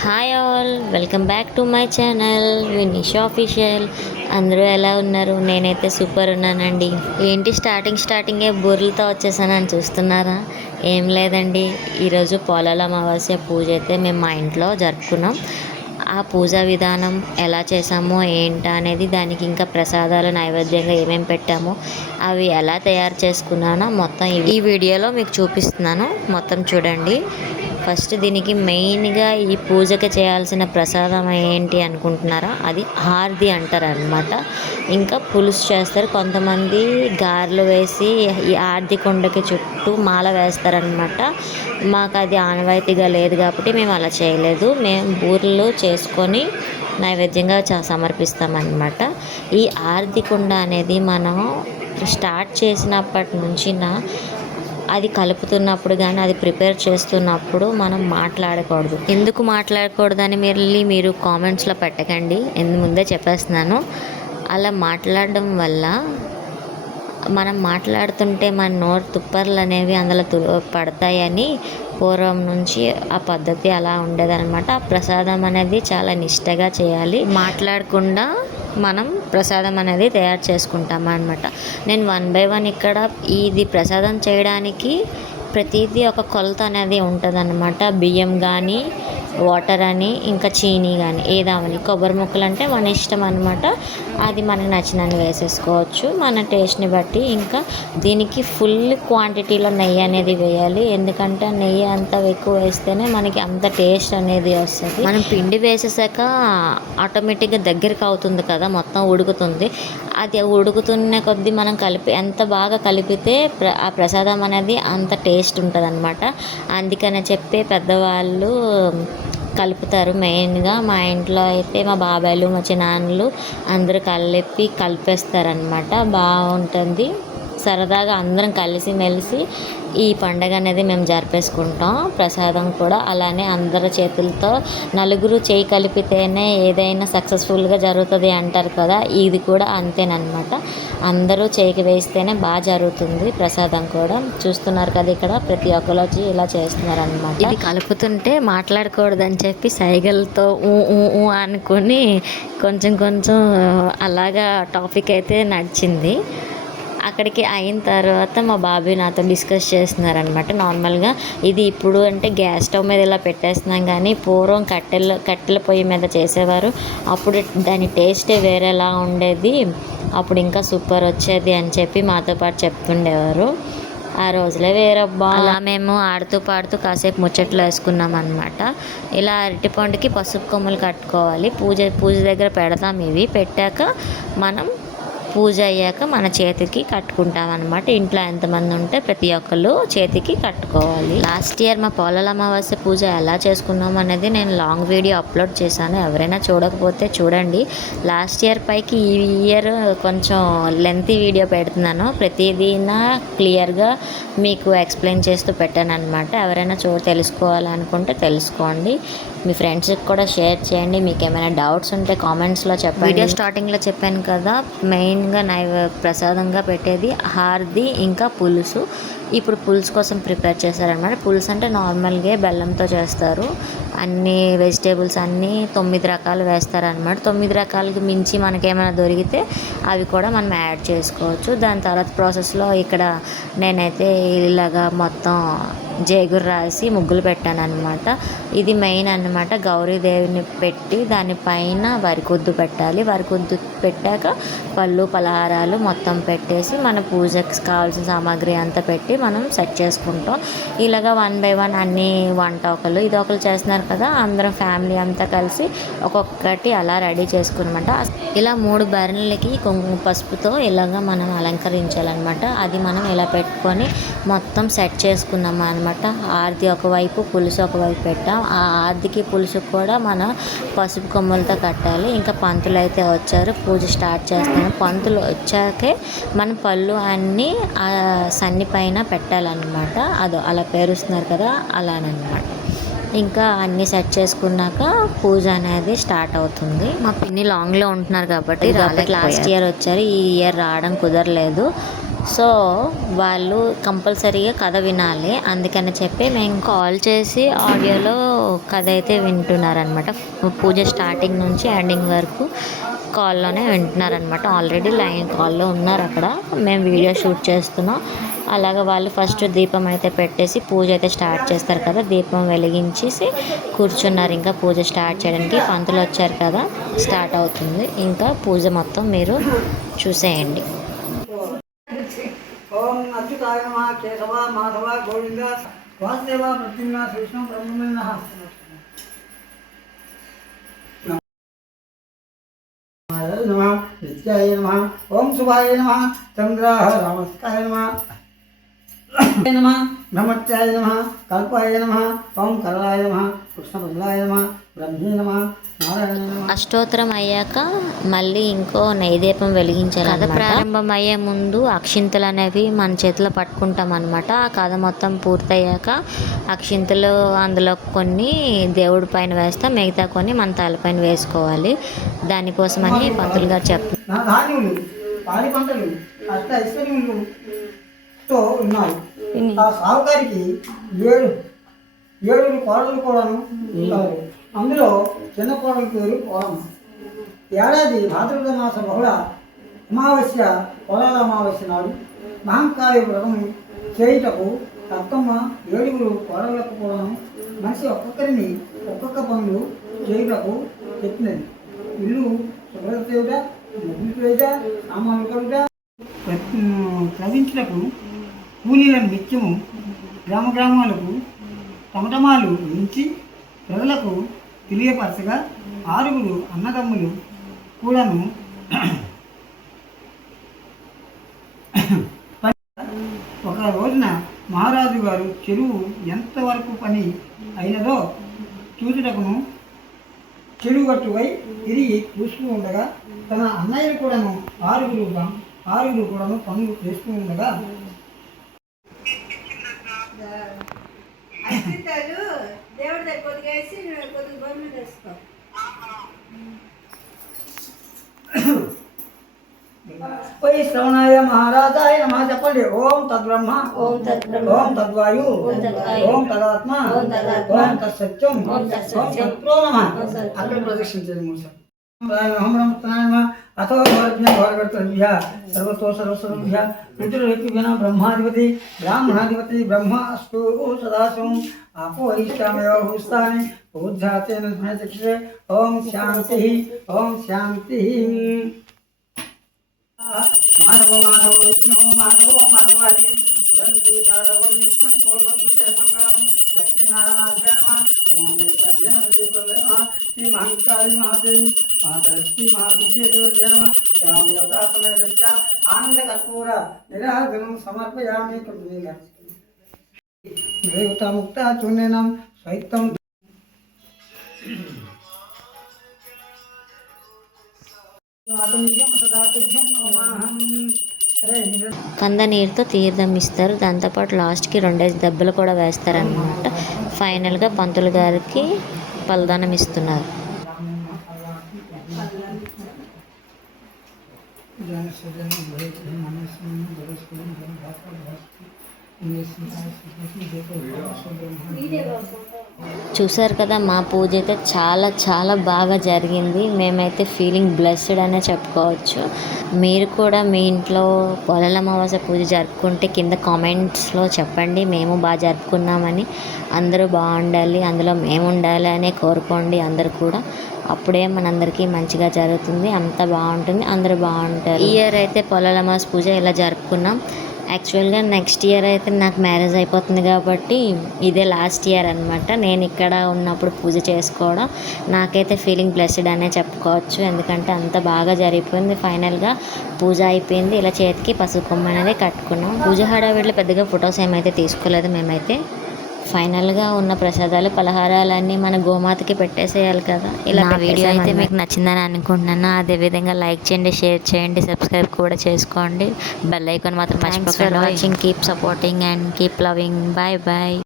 Hi all, welcome back to my channel Vineesh official. అందరూ ఎలా ఉన్నారు? నేనైతే సూపర్ ఉన్నానండి. ఏంటి స్టార్టింగే బూరెలతో వచ్చేసానని చూస్తున్నారా? ఏం లేదండి, ఈరోజు పోలాల అమావాస్య పూజ అయితే మేము మా ఇంట్లో జరుపుకున్నాం. ఆ పూజా విధానం ఎలా చేసామో ఏంటా అనేది, దానికి ఇంకా ప్రసాదాలు నైవేద్యంగా ఏమేమి పెట్టామో అవి ఎలా తయారు చేసుకున్నానో మొత్తం ఈ వీడియోలో మీకు చూపిస్తున్నాను. మొత్తం చూడండి. ఫస్ట్ దీనికి మెయిన్గా ఈ పూజకి చేయాల్సిన ప్రసాదం ఏంటి అనుకుంటున్నారా? అది హారతి అంటారు అనమాట. ఇంకా పులుసు చేస్తారు కొంతమంది, గారెలు వేసి ఈ హారతి కుండకి చుట్టూ మాల వేస్తారనమాట. మాకు అది ఆనవాయితీగా లేదు కాబట్టి మేము అలా చేయలేదు. మేము బూరెలు చేసుకొని నైవేద్యంగా సమర్పిస్తామన్నమాట. ఈ హారతి కుండ అనేది మనం స్టార్ట్ చేసినప్పటి నుంచి అది కలుపుతున్నప్పుడు కానీ అది ప్రిపేర్ చేస్తున్నప్పుడు మనం మాట్లాడకూడదు. ఎందుకు మాట్లాడకూడదని మీరు కామెంట్స్లో పెట్టకండి, ముందే చెప్పేస్తున్నాను. అలా మాట్లాడడం వల్ల మనం మాట్లాడుతుంటే మన నోరు తుప్పర్లు అనేవి అందులో పడతాయని పూర్వం నుంచి ఆ పద్ధతి అలా ఉండేదన్నమాట. ఆ ప్రసాదం అనేది చాలా నిష్టగా చేయాలి, మాట్లాడకుండా మనం ప్రసాదం అనేది తయారు చేసుకుంటాము అనమాట. నేను 1 by 1 ఇక్కడ ఇది ప్రసాదం చేయడానికి ప్రతిదీ ఒక కొలత అనేది ఉంటుంది అన్నమాట. బియ్యం కానీ, వాటర్ అని, ఇంకా చీనీ కానీ ఏదామని. కొబ్బరి ముక్కలు అంటే మన ఇష్టం అనమాట. అది మనకు నచ్చినన్ని వేసేసుకోవచ్చు మన టేస్ట్ని బట్టి. ఇంకా దీనికి ఫుల్ క్వాంటిటీలో నెయ్యి అనేది వేయాలి, ఎందుకంటే నెయ్యి అంత ఎక్కువ వేస్తేనే మనకి అంత టేస్ట్ అనేది వస్తుంది. మనం పిండి వేసేసాక ఆటోమేటిక్గా దగ్గరికి అవుతుంది కదా, మొత్తం ఉడుకుతుంది. అది ఉడుకుతున్న కొద్దీ మనం ఎంత బాగా కలిపితే ఆ ప్రసాదం అనేది అంత టేస్ట్ ఉంటుంది అనమాట. అందుకని చెప్పి పెద్దవాళ్ళు కలుపుతారు మెయిన్గా. మా ఇంట్లో అయితే మా బాబాయ్లు, మా చిన్నాన్నలు అందరూ కలిపేస్తారనమాట. బాగుంటుంది, సరదాగా అందరం కలిసిమెలిసి ఈ పండగ అనేది మేము జరిపేసుకుంటాం. ప్రసాదం కూడా అలానే అందరి చేతులతో నలుగురు చేయి కలిపితేనే ఏదైనా సక్సెస్ఫుల్గా జరుగుతుంది అంటారు కదా, ఇది కూడా అంతేనమాట. అందరూ చేయికి వేస్తేనే బాగా జరుగుతుంది ప్రసాదం కూడా. చూస్తున్నారు కదా, ఇక్కడ ప్రతి ఒక్కరు వచ్చి ఇలా చేస్తున్నారు అనమాట. ఇది కలుపుతుంటే మాట్లాడకూడదని చెప్పి సైగలతో ఊ అనుకుని కొంచెం అలాగా టాపిక్ అయితే నడిచింది. అక్కడికి అయిన తర్వాత మా బాబాయ్ నాతో డిస్కస్ చేస్తున్నారనమాట. నార్మల్గా ఇది ఇప్పుడు అంటే గ్యాస్ స్టవ్ మీద ఇలా పెట్టేస్తున్నాం, కానీ పూర్వం కట్టెల పొయ్యి మీద చేసేవారు. అప్పుడు దాని టేస్టే వేరేలా ఉండేది, అప్పుడు ఇంకా సూపర్ వచ్చేది అని చెప్పి మాతో పాటు చెప్తుండేవారు. ఆ రోజులే వేరబ్బా. అలా మేము ఆడుతూ పాడుతూ కాసేపు ముచ్చట్లు వేసుకున్నాం అనమాట. ఇలా అరటిపండుకి పసుపు కొమ్ములు కట్టుకోవాలి. పూజ దగ్గర పెడతాం. ఇవి పెట్టాక మనం పూజ అయ్యాక మన చేతికి కట్టుకుంటాం అనమాట. ఇంట్లో ఎంతమంది ఉంటే ప్రతి ఒక్కరు చేతికి కట్టుకోవాలి. లాస్ట్ ఇయర్ మా పోలాల అమావాస్య పూజ ఎలా చేసుకున్నాం అనేది నేను లాంగ్ వీడియో అప్లోడ్ చేశాను. ఎవరైనా చూడకపోతే చూడండి. లాస్ట్ ఇయర్ పైకి ఈ ఇయర్ కొంచెం లెంతీ వీడియో పెడుతున్నాను. ప్రతిదీనా క్లియర్గా మీకు ఎక్స్ప్లెయిన్ చేస్తూ పెట్టాను అనమాట. ఎవరైనా తెలుసుకోవాలనుకుంటే తెలుసుకోండి. మీ ఫ్రెండ్స్కి కూడా షేర్ చేయండి. మీకు ఏమైనా డౌట్స్ ఉంటే కామెంట్స్లో చెప్పండి. వీడియో స్టార్టింగ్లో చెప్పాను కదా, మెయిన్గా ప్రసాదంగా పెట్టేది హారతి ఇంకా పులుసు. ఇప్పుడు పులుసు కోసం ప్రిపేర్ చేశారనమాట. పులుసు అంటే నార్మల్గా బెల్లంతో చేస్తారు. అన్ని వెజిటేబుల్స్ అన్నీ 9 రకాలు వేస్తారనమాట. 9 రకాలకి మించి మనకేమైనా దొరికితే అవి కూడా మనం యాడ్ చేసుకోవచ్చు. దాని తర్వాత ప్రాసెస్లో ఇక్కడ నేనైతే ఇలాగా మొత్తం జేగురు రాసి ముగ్గులు పెట్టాను అనమాట. ఇది మెయిన్ అనమాట. గౌరీదేవిని పెట్టి దానిపైన వరికొద్దు పెట్టాలి. వరికొద్దు పెట్టాక పళ్ళు పలహారాలు మొత్తం పెట్టేసి మన పూజకి కావాల్సిన సామాగ్రి అంతా పెట్టి మనం సెట్ చేసుకుంటాం. ఇలాగా 1 by 1 అన్ని వంట ఇది ఒకరు చేస్తున్నారు కదా, అందరం ఫ్యామిలీ అంతా కలిసి ఒక్కొక్కటి అలా రెడీ చేసుకున్నమాట. ఇలా 3 బర్రెలకి కుంకుమ పసుపుతో ఇలాగ మనం అలంకరించాలన్నమాట. అది మనం ఇలా పెట్టుకొని మొత్తం సెట్ చేసుకున్నాం అనమాట. ఆరతి ఒకవైపు, పులుసు ఒకవైపు పెట్టాం. ఆ ఆరతికి పులుసు కూడా మనం పసుపు కొమ్మలతో కట్టాలి. ఇంకా పంతులు అయితే వచ్చారు, పూజ స్టార్ట్ చేస్తాను. పంతులు వచ్చాకే మన పళ్ళు అన్నీ ఆ సన్ని పైన పెట్టాలన్నమాట. అలా పేరుస్తున్నారు కదా, అలానమాట. ఇంకా అన్నీ సెట్ చేసుకున్నాక పూజ అనేది స్టార్ట్ అవుతుంది. మా పిన్ని లాంగ్లో ఉంటున్నారు కాబట్టి లాస్ట్ ఇయర్ వచ్చారు, ఈ ఇయర్ రావడం కుదరలేదు. సో వాళ్ళు కంపల్సరీగా కథ వినాలి. అందుకని చెప్పి మేము కాల్ చేసి ఆడియోలో కథ అయితే వింటున్నారనమాట. పూజ స్టార్టింగ్ నుంచి ఎండింగ్ వరకు కాల్లోనే వింటున్నారనమాట. ఆల్రెడీ లైన్ కాల్లో ఉన్నారు అక్కడ, మేము వీడియో షూట్ చేస్తున్నాం. అలాగ వాళ్ళు ఫస్ట్ దీపం అయితే పెట్టేసి పూజ అయితే స్టార్ట్ చేస్తారు కదా, దీపం వెలిగించేసి కూర్చున్నారు. ఇంకా పూజ స్టార్ట్ చేయడానికి పంతులు వచ్చారు కదా, స్టార్ట్ అవుతుంది ఇంకా పూజ మొత్తం మీరు చూసేయండి. ఓం అచ్యుతాయ నమః కేశవ మాధవ గోవింద వాసుదేవ ప్రద్యుమ్న శ్రీకృష్ణ బ్రహ్మణ్య నమః. నిత్యాయ నమః. ఓం శుభాయ నమః. చంద్రాయ రామస్కాయ నమః. నమః బ్రహ్మత్యాయ నమః. కల్పాయ నమః. ఓం కరళాయ నమః. కృష్ణపద్మాయ నమః. బ్రహ్మే నమః. అష్టోత్తరం అయ్యాక మళ్ళీ ఇంకో నైవేద్యం వెలిగించాలి. కథ ప్రారంభం అయ్యే ముందు అక్షింతలు అనేవి మన చేతిలో పట్టుకుంటాం అనమాట. ఆ కథ మొత్తం పూర్తయ్యాక అక్షింతలు అందులో కొన్ని దేవుడి పైన వేస్తాం, మిగతా కొన్ని మన తలపైన వేసుకోవాలి. దానికోసమని పంతులు గారు చెప్తారు. సావుకారికి 7 కోడలు కూడాను ఉన్నారు. అందులో చిన్న కోడల పేరు కోరమ్మ. ఏడాది భాద్రపద మాస బహుళ అమావాస్య పొలాల అమావాస్య నాడు మహంకాళి వ్రతం చేయుటకు అత్తమ్మ 7 కోడళ్లకు కూడాను మనిషి ఒక్కొక్కరిని ఒక్కొక్క పనులు చేయుటకు చెప్పినది. ఇల్లు శుభ్రత చేయుట, ముగ్గులు చేయుట, సామాన్లు కలుట, ప్రవించులకు కూలీలను నిత్యము గ్రామాలకు టమటమాలు వేయించి ప్రజలకు తెలియపరచగా 6 అన్నదమ్ములు కూడాను ఒక రోజున మహారాజు గారు చెరువు ఎంతవరకు పని అయినదో చూచుటకును చెరువు గట్టుపై తిరిగి చూస్తూ ఉండగా తన అన్నయ్యలు కూడాను 6 కూడాను పనులు చేస్తూ ఉండగా శ్రవణాయ మహారాజాయ నమః చెప్పండి. ఓం తద్బ్రహ్మ, ఓం తద్వాయు, ఓం తదాత్మ, ఓం తత్సత్యం, ఓం తత్ప్రో నమః. అక్కడ ప్రదక్షించండి 3 సార్లు. అథో సర్వతో సర్వస్వభ్య పితృభిన బ్రహ్మాధిపతి బ్రాహ్మణాధిపతి బ్రహ్మ అస్తు సదాశివం ఆపో వైష్యామయో భూస్థాని బుద్ధాతేన చక్షుషే. ఓం శాంతి, ఓం శాంతి. మాధవ మాధవ విష్ణు మాధవ మాధవాది సాధవం నిత్యం పూర్వంతు మంగళం లక్ష్మీనారాయణ ఓం శ్రీ మహంకాళి మహాదేవి శ్రీ మహావిద్యేదేవ శ్యామయోగాసమయ ఆనంద కర్పూర నిరాజనం సమర్పయామి. ముక్త చూర్ణనం స్వైత్తం. కంద నీరుతో తీర్థం ఇస్తారు. దాంతోపాటు లాస్ట్కి 2 దెబ్బలు కూడా వేస్తారనమాట. ఫైనల్గా పంతులు గారికి పలదానం ఇస్తున్నారు. చూసారు కదా, మా పూజ అయితే చాలా చాలా బాగా జరిగింది. మేమైతే ఫీలింగ్ బ్లెస్డ్ అనే చెప్పుకోవచ్చు. మీరు కూడా మీ ఇంట్లో పొలాల అమావాస్య పూజ జరుపుకుంటే కింద కామెంట్స్లో చెప్పండి. మేము బాగా జరుపుకున్నామని, అందరూ బాగుండాలి, అందులో మేము ఉండాలి అనే కోరుకోండి అందరూ కూడా. అప్పుడే మనందరికీ మంచిగా జరుగుతుంది, అంత బాగుంటుంది, అందరూ బాగుంటారు. ఈ ఇయర్ అయితే పొలాల అమావాస్య పూజ ఇలా జరుపుకున్నాం. యాక్చువల్గా నెక్స్ట్ ఇయర్ అయితే నాకు మ్యారేజ్ అయిపోతుంది కాబట్టి ఇదే లాస్ట్ ఇయర్ అనమాట నేను ఇక్కడ ఉన్నప్పుడు పూజ చేసుకోవడం. నాకైతే ఫీలింగ్ బ్లెస్డ్ అనే చెప్పుకోవచ్చు, ఎందుకంటే అంత బాగా జరిగిపోయింది. ఫైనల్గా పూజ అయిపోయింది. ఇలా చేతికి పసుపు కొమ్మ అనేది కట్టుకున్నాం. పూజ హడావిడిలో పెద్దగా ఫొటోస్ ఏమైతే తీసుకోలేదు మేమైతే. ఫైనల్గా ఉన్న ప్రసాదాలు పలహారాలన్నీ మన గోమాతకి పెట్టేసేయాలి కదా. ఇలా వీడియో అయితే మీకు నచ్చిందని అనుకుంటున్నాను. అదేవిధంగా లైక్ చేయండి, షేర్ చేయండి, సబ్స్క్రైబ్ కూడా చేసుకోండి. బెల్ ఐకాన్ మాత్రం మర్చిపోకండి. Watching, keep supporting and keep loving. Bye bye.